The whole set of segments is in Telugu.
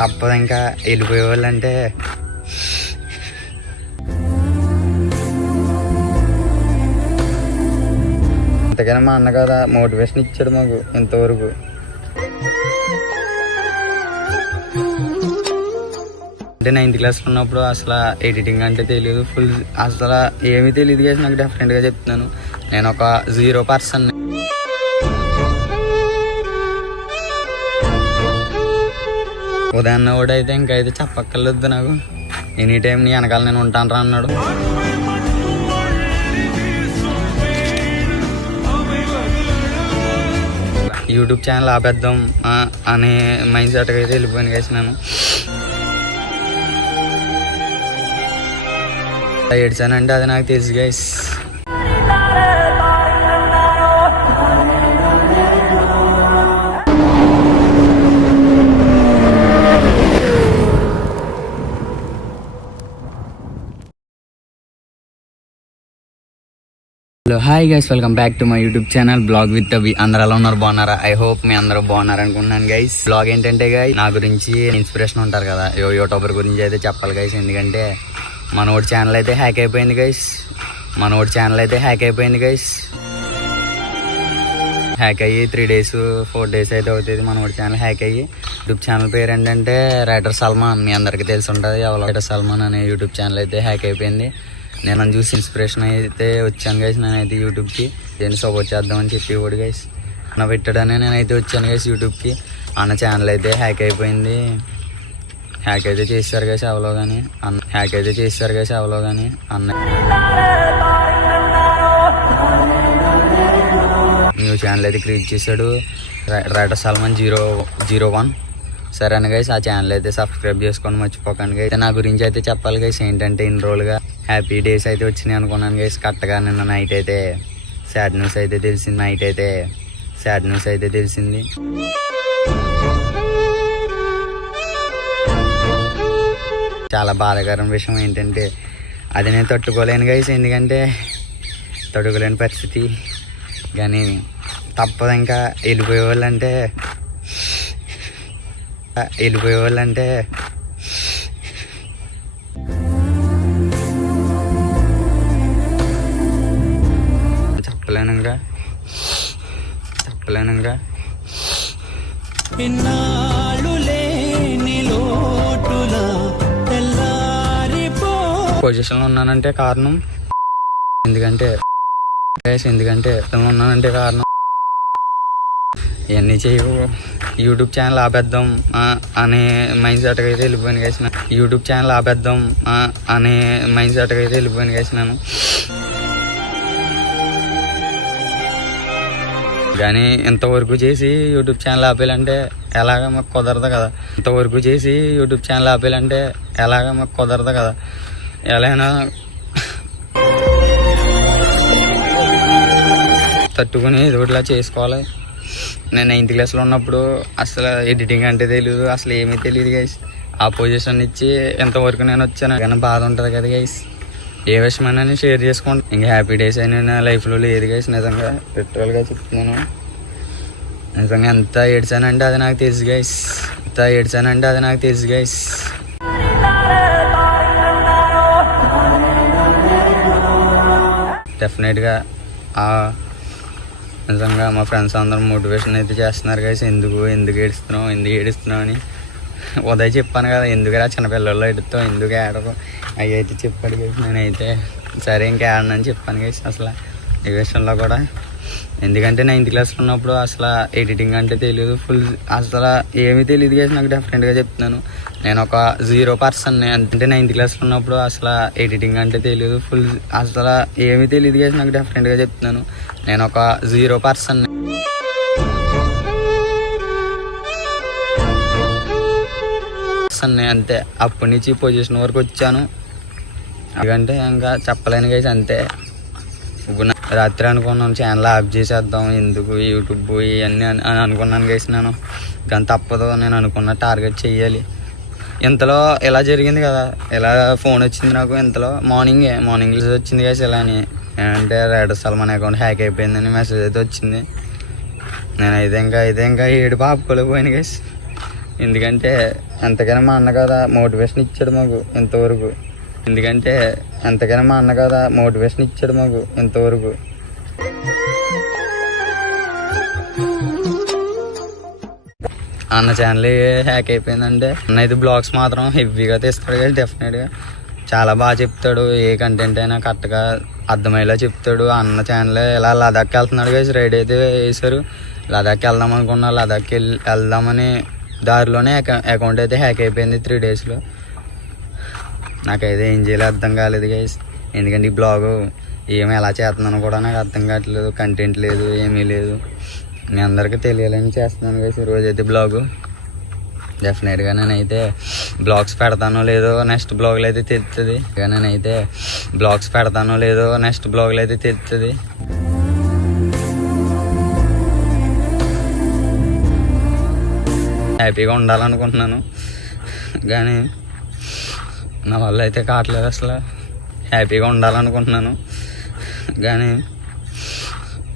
తప్పదు ఇంకా వెళ్ళిపోయే వాళ్ళు అంటే అంతకైనా మా అన్న కదా మోటివేషన్ ఇచ్చాడు మాకు ఇంతవరకు. అంటే 9th క్లాస్లో ఉన్నప్పుడు అసలు ఎడిటింగ్ అంటే తెలియదు, ఫుల్ అసలు ఏమీ తెలియదు కదా. నాకు డెఫినెట్గా చెప్తున్నాను, నేను ఒక 0%. ఉదయాన్న కూడా అయితే ఇంకైతే చెప్పక్కర్లేదు నాకు, ఎనీ టైం నీ వెనకాల నేను ఉంటాను రా అన్నాడు. యూట్యూబ్ ఛానల్ ఆపేద్దాం అనే మైండ్ సెట్కి అయితే వెళ్ళిపోయాను గైస్. నేను ఏడ్చానంటే అది నాకు తెలుసు guys. Hello hi guys, welcome back to my YouTube channel blog with అవి. అందరూ ఎలా ఉన్నారు, బాగున్నారా? ఐ హోప్ మీ అందరూ బాగున్నారు అనుకుంటున్నాను గైస్. బ్లాగ్ ఏంటంటే గైస్, నా గురించి ఇన్స్పిరేషన్ ఉంటారు కదా, యూట్యూబర్ గురించి అయితే చెప్పాలి గైస్. ఎందుకంటే మనోడి ఛానల్ అయితే హ్యాక్ అయిపోయింది గైస్. హ్యాక్ అయ్యి 3 days 4 days అయితే అవుతుంది మనోడి ఛానల్ హ్యాక్ అయ్యి. యూట్యూబ్ ఛానల్ పేరు ఏంటంటే రైటర్ సల్మాన్. మీ అందరికీ తెలిసి ఉంటుంది, రైటర్ సల్మాన్ అనే యూట్యూబ్ ఛానల్ అయితే హ్యాక్ అయిపోయింది. నేను చూసి ఇన్స్పిరేషన్ అయితే వచ్చాను గైస్. నేనైతే యూట్యూబ్కి దేన్ని సపోర్ట్ చేద్దామని చెప్పి కూడా గైస్ అన్న పెట్టాడనే నేనైతే వచ్చాను గైస్ యూట్యూబ్కి. అన్న ఛానల్ అయితే హ్యాక్ అయిపోయింది. హ్యాక్ అయితే చేశారు గైస్ అవలో కానీ అన్న న్యూ ఛానల్ అయితే క్రియేట్ చేశాడు, రైటర్ సల్మాన్ 001. సరే అని గైస్, ఆ ఛానల్ అయితే సబ్స్క్రైబ్ చేసుకొని మర్చిపోకండి గైస్. నా గురించి అయితే చెప్పాలి గైస్. ఏంటంటే ఇన్ని రోజులుగా హ్యాపీ డేస్ అయితే వచ్చినాయి అనుకున్నాను గైస్. కరెక్ట్గా నిన్న నైట్ అయితే సాడ్ న్యూస్ అయితే తెలిసింది. చాలా బాధాకరం విషయం ఏంటంటే అది నేను తట్టుకోలేను గైస్. ఎందుకంటే తట్టుకోలేని పరిస్థితి, కానీ తప్పదు ఇంకా. వెళ్ళిపోయే వాళ్ళంటే చెప్పలేనుగా. పొజిషన్లో ఉన్నానంటే కారణం ఎందుకంటే కారణం ఇవన్నీ చేయవు. యూట్యూబ్ ఛానల్ ఆపేద్దాం అనే మైండ్ సెట్కి అయితే వెళ్ళిపోయాను గైస్. నేను కానీ ఇంతవరకు చేసి యూట్యూబ్ ఛానల్ ఆపేయాలంటే ఎలాగ మాకు కుదరదు కదా. ఎలాగైనా తట్టుకుని ఇదిలా చేసుకోవాలి. నేను 9th క్లాస్లో ఉన్నప్పుడు అసలు ఎడిటింగ్ అంటే తెలియదు, అసలు ఏమీ తెలియదు గైస్. ఆ పొజిషన్ ఇచ్చి ఎంతవరకు నేను వచ్చాను, కానీ బాధ ఉంటుంది కదా గైస్. ఏ విషయమైనా షేర్ చేసుకోండి. ఇంకా హ్యాపీ డేస్ అయినా నా లైఫ్లో లేదు గైస్. నిజంగా లిటరల్గా చెప్తున్నాను. నిజంగా ఎంత ఏడ్చానంటే అది నాకు తెలుసు గైస్. డెఫినెట్గా నిజంగా మా ఫ్రెండ్స్ అందరూ మోటివేషన్ అయితే చేస్తున్నారు గైస్. ఎందుకు ఏడుస్తున్నావు అని. ఉదయం చెప్పాను కదా, ఎందుకురా చిన్నపిల్లల్లో ఎడుతావు, ఎందుకు ఏడకు అవి అయితే చెప్పాడు గైస్. నేనైతే సరే ఇంకా ఏడనని చెప్పాను గైస్ అసలు ఈ విషయంలో కూడా. ఎందుకంటే 9th క్లాస్లో ఉన్నప్పుడు అసలు ఎడిటింగ్ అంటే తెలియదు, ఫుల్ అసలు ఏమీ తెలియదు గైస్. నాకు డెఫినెట్గా చెప్తున్నాను, నేను ఒక 0%. అంటే 9th క్లాస్లో ఉన్నప్పుడు అసలు ఎడిటింగ్ అంటే తెలియదు, ఫుల్ అసలు ఏమీ తెలియదు గైస్. నాకు డెఫినెట్గా చెప్తున్నాను, నేను ఒక 0%. అంతే. అప్పటి నుంచి పొజిషన్ వరకు వచ్చాను. ఎందుకంటే ఇంకా చెప్పలేను గైస్. అంతే. ఇప్పుడు రాత్రి అనుకున్నాను ఛానల్ ఆఫ్ చేసేద్దాం, ఎందుకు యూట్యూబ్ ఇవన్నీ అని అనుకున్నాను గైస్. నేను కానీ తప్పదు, నేను అనుకున్న టార్గెట్ చెయ్యాలి. ఇంతలో ఇలా జరిగింది కదా, ఇలా ఫోన్ వచ్చింది నాకు. ఇంతలో మార్నింగ్ వచ్చింది గైస్. ఇలా అని అంటే రైటర్ సల్మాన్ అకౌంట్ హ్యాక్ అయిపోయిందని మెసేజ్ అయితే వచ్చింది. నేనైతే ఇంకా ఏడు ఆపుకోలేకపోయాను గైస్. ఎందుకంటే ఎంతకైనా మా అన్న కదా మోటివేషన్ ఇచ్చాడు మాకు ఇంతవరకు. ఎందుకంటే ఎంతకైనా మా అన్న కదా మోటివేషన్ ఇచ్చాడు మాకు ఇంతవరకు. అన్న ఛానల్ హ్యాక్ అయిపోయిందంటే అన్న అయితే బ్లాగ్స్ మాత్రం హెవీగా తీస్తాడు కదా, డెఫినెట్గా చాలా బాగా చెప్తాడు. ఏ కంటెంట్ అయినా కరెక్ట్గా అర్థమయ్యేలా చెప్తాడు. అన్న ఛానల్ ఇలా లదాఖ్కి వెళ్తున్నాడు కదా, రైడ్ అయితే వేశారు. లదాఖ్కి వెళ్దాం అనుకున్నా, లదాఖ్కి వెళ్దామని దారిలోనే అకౌంట్ అయితే హ్యాక్ అయిపోయింది 3 డేస్లో. నాకైతే ఏం చేయాలో అర్థం కాలేదు గైస్. ఎందుకంటే ఈ బ్లాగు ఏమి ఎలా చేస్తున్నాను కూడా నాకు అర్థం కావట్లేదు. కంటెంట్ లేదు, ఏమీ లేదు. మీ అందరికీ తెలియాలని చేస్తున్నాను గైస్ ఈరోజైతే బ్లాగు. డెఫినెట్గా నేనైతే బ్లాగ్స్ పెడతానో లేదో నెక్స్ట్ బ్లాగ్లో అయితే తెలుస్తుంది. నేనైతే బ్లాగ్స్ పెడతానో లేదో నెక్స్ట్ బ్లాగ్లో అయితే తెలుస్తుంది. హ్యాపీగా ఉండాలనుకుంటున్నాను కానీ నా వల్ల అయితే కావట్లేదు. అసలు హ్యాపీగా ఉండాలనుకుంటున్నాను కానీ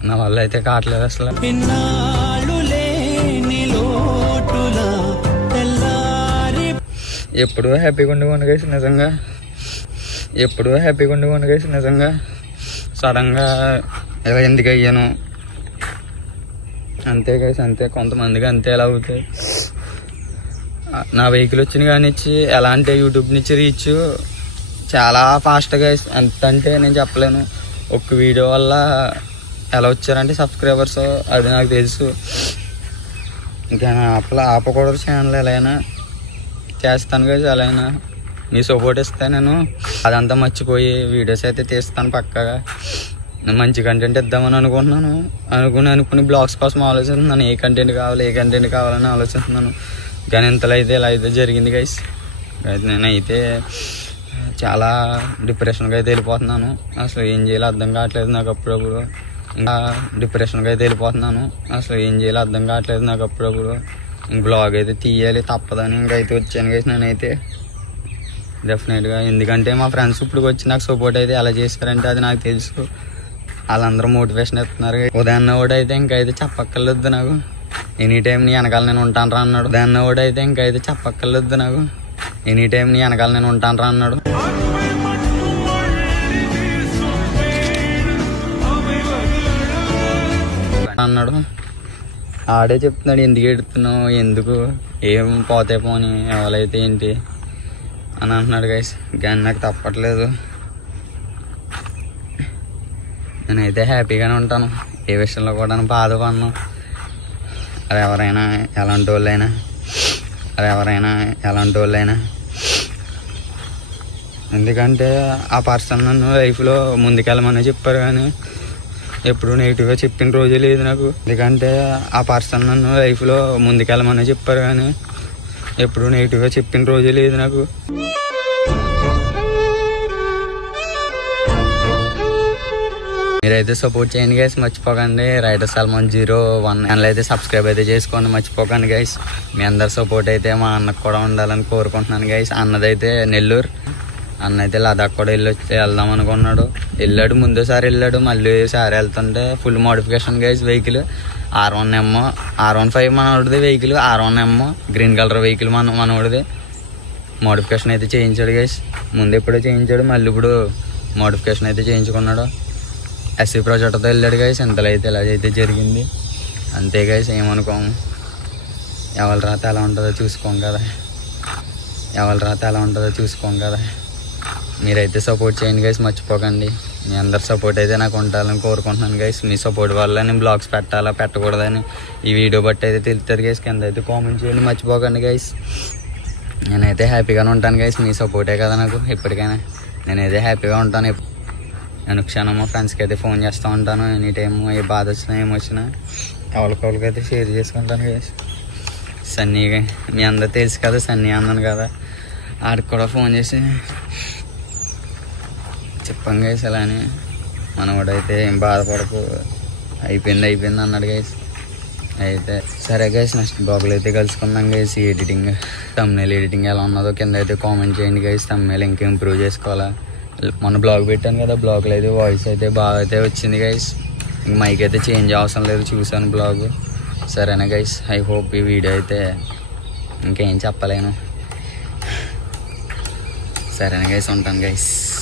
నా వల్ల అయితే కావట్లేదు. అసలు ఎప్పుడూ హ్యాపీగా ఉండి గైస్ నిజంగా, ఎప్పుడూ హ్యాపీగా ఉండి గైస్ నిజంగా. సడన్గా ఇలా ఎందుకు అయ్యాను అంతే గైస్, అంతే. కొంతమందికి అంతే ఎలా అవుతాయి. నా వెహికల్ వచ్చిన కానీ ఎలా అంటే యూట్యూబ్ నుంచి రీచ్ చాలా ఫాస్ట్గా ఎంత అంటే నేను చెప్పలేను. ఒక్క వీడియో వల్ల ఎలా వచ్చారంటే సబ్స్క్రైబర్స్, అది నాకు తెలుసు. ఇంకా ఆపకూడదు ఛానల్. ఎలా అయినా చేస్తాను కదా, ఎలా అయినా మీ సపోర్ట్ ఇస్తే నేను అదంతా మర్చిపోయి వీడియోస్ అయితే తీస్తాను పక్కాగా. నేను మంచి కంటెంట్ ఇద్దామని అనుకుని బ్లాగ్స్ కోసం ఆలోచిస్తున్నాను. ఏ కంటెంట్ కావాలని ఆలోచిస్తున్నాను. కానీ ఇంతలో అయితే ఇలా అయితే జరిగింది గైస్. నేనైతే చాలా డిప్రెషన్గా అయితే వెళ్ళిపోతున్నాను. అసలు ఏం చేయాలో అర్థం కావట్లేదు నాకు అప్పుడప్పుడు. ఇంకా డిప్రెషన్గా అయితే వెళ్ళిపోతున్నాను. అసలు ఏం చేయాలో అర్థం కావట్లేదు నాకు అప్పుడప్పుడు. ఇంక బ్లాగ్ అయితే తీయాలి తప్పదని ఇంకైతే వచ్చాను గైస్ నేనైతే డెఫినెట్గా. ఎందుకంటే మా ఫ్రెండ్స్ ఇప్పుడు వచ్చి నాకు సపోర్ట్ అయితే ఎలా చేశారంటే అది నాకు తెలుసు. వాళ్ళందరూ మోటివేషన్ ఇస్తున్నారు. ఉదయాన్న కూడా అయితే ఇంకైతే చెప్పక్కర్లేదు నాకు. ఎనీ టైం నీ వెనకాల నేను ఉంటాను రా అన్నాడు. ఉదయాన్న కూడా అయితే ఇంకైతే చెప్పక్కర్లేదు నాకు. ఎనీ టైం నీ వెనకాల నేను ఉంటాను రా అన్నాడు. ఆడే చెప్తున్నాడు ఎందుకు ఎడుతున్నావు, ఎందుకు, ఏం పోతే పోని, ఎవరైతే ఏంటి అని అంటున్నాడు గైస్. కానీ నాకు తప్పట్లేదు. నేనైతే హ్యాపీగానే ఉంటాను. ఏ విషయంలో కూడా బాధపడను. అది ఎవరైనా ఎలాంటి వాళ్ళైనా ఎందుకంటే ఆ పర్సన్ నన్ను లైఫ్లో ముందుకెళ్ళమని చెప్పారు కానీ ఎప్పుడు నెగిటివ్గా చెప్పిన రోజే లేదు నాకు. ఎందుకంటే ఆ పర్సన్ నన్ను లైఫ్లో ముందుకెళ్ళమని చెప్పారు కానీ ఎప్పుడు నెగిటివ్గా చెప్పిన రోజే లేదు నాకు. మీరైతే సపోర్ట్ చేయండి గైస్, మర్చిపోకండి. రైడర్ సల్మాన్ 01 ఛానల్ అయితే సబ్స్క్రైబ్ అయితే చేసుకోండి, మర్చిపోకండి గైస్. మీ అందరి సపోర్ట్ అయితే మా అన్నకు కూడా ఉండాలని కోరుకుంటున్నాను గైస్. అన్నదైతే నెల్లూరు, అన్న అయితే లదాఖ్ కూడా వెళ్దాం అనుకున్నాడు. వెళ్ళాడు, ముందుసారి వెళ్ళాడు, మళ్ళీ సారి వెళ్తుంటే full modification guys vehicle. R1M, R15 మనోడిది vehicle. R1M green colour vehicle మనోడిది. మోడిఫికేషన్ అయితే చేయించాడు గైస్. ముందు ఎప్పుడో చేయించాడు, మళ్ళీ ఇప్పుడు మోడిఫికేషన్ అయితే చేయించుకున్నాడు. SC ప్రాజెక్ట్తో వెళ్ళాడు గైస్. ఇంతలో అయితే ఇలాగైతే జరిగింది. అంతే గైస్, ఏమనుకోము. ఎవరి రాత ఎలా ఉంటుందో చూసుకోం కదా. మీరైతే సపోర్ట్ చేయండి గైస్, మర్చిపోకండి. మీ అందరి సపోర్ట్ అయితే నాకు ఉండాలని కోరుకుంటున్నాను గైస్. మీ సపోర్ట్ వల్ల నేను బ్లాగ్స్ పెట్టాలా పెట్టకూడదని ఈ వీడియో బట్టి అయితే తెలుస్తుంది గైస్. కింద అయితే కామెంట్ చేయండి, మర్చిపోకండి గైస్. నేనైతే హ్యాపీగానే ఉంటాను గైస్. మీ సపోర్టే కదా నాకు ఎప్పటికైనా. నేనైతే హ్యాపీగా ఉంటాను. నేను క్షణం మా ఫ్రెండ్స్కి అయితే ఫోన్ చేస్తూ ఉంటాను. ఎనీ టైం ఏ బాధ వచ్చినా ఏమొచ్చినా ఎవరికైతే షేర్ చేసుకుంటాను గైస్. సన్నీ, మీ అందరూ తెలుసు కదా, సన్నీ అన్నాను కదా, ఆడికి కూడా ఫోన్ చేసి చెప్పాను గైస్ అలా అని. మనవాడైతే ఏం బాధపడకు, అయిపోయింది అన్నాడు గైస్. అయితే సరే గైస్, నెక్స్ట్ బ్లాగ్లో అయితే కలుసుకుందాం గైస్. థంబ్నెయిల్ ఎడిటింగ్ ఎలా ఉన్నదో కింద అయితే కామెంట్ చేయండి గైస్. థంబ్నెయిల్ ఇంకా ఇంప్రూవ్ చేసుకోవాలా. మొన్న బ్లాగ్ పెట్టాను కదా, బ్లాగ్లో అయితే వాయిస్ అయితే బాగా అయితే వచ్చింది గైస్. ఇంక మైక్ అయితే చేంజ్ అవసరం లేదు, చూసాను బ్లాగ్. సరేనా గైస్, ఐ హోప్ ఈ వీడియో అయితే ఇంకేం చెప్పలేను. సరేనా గైస్, ఉంటాను గైస్.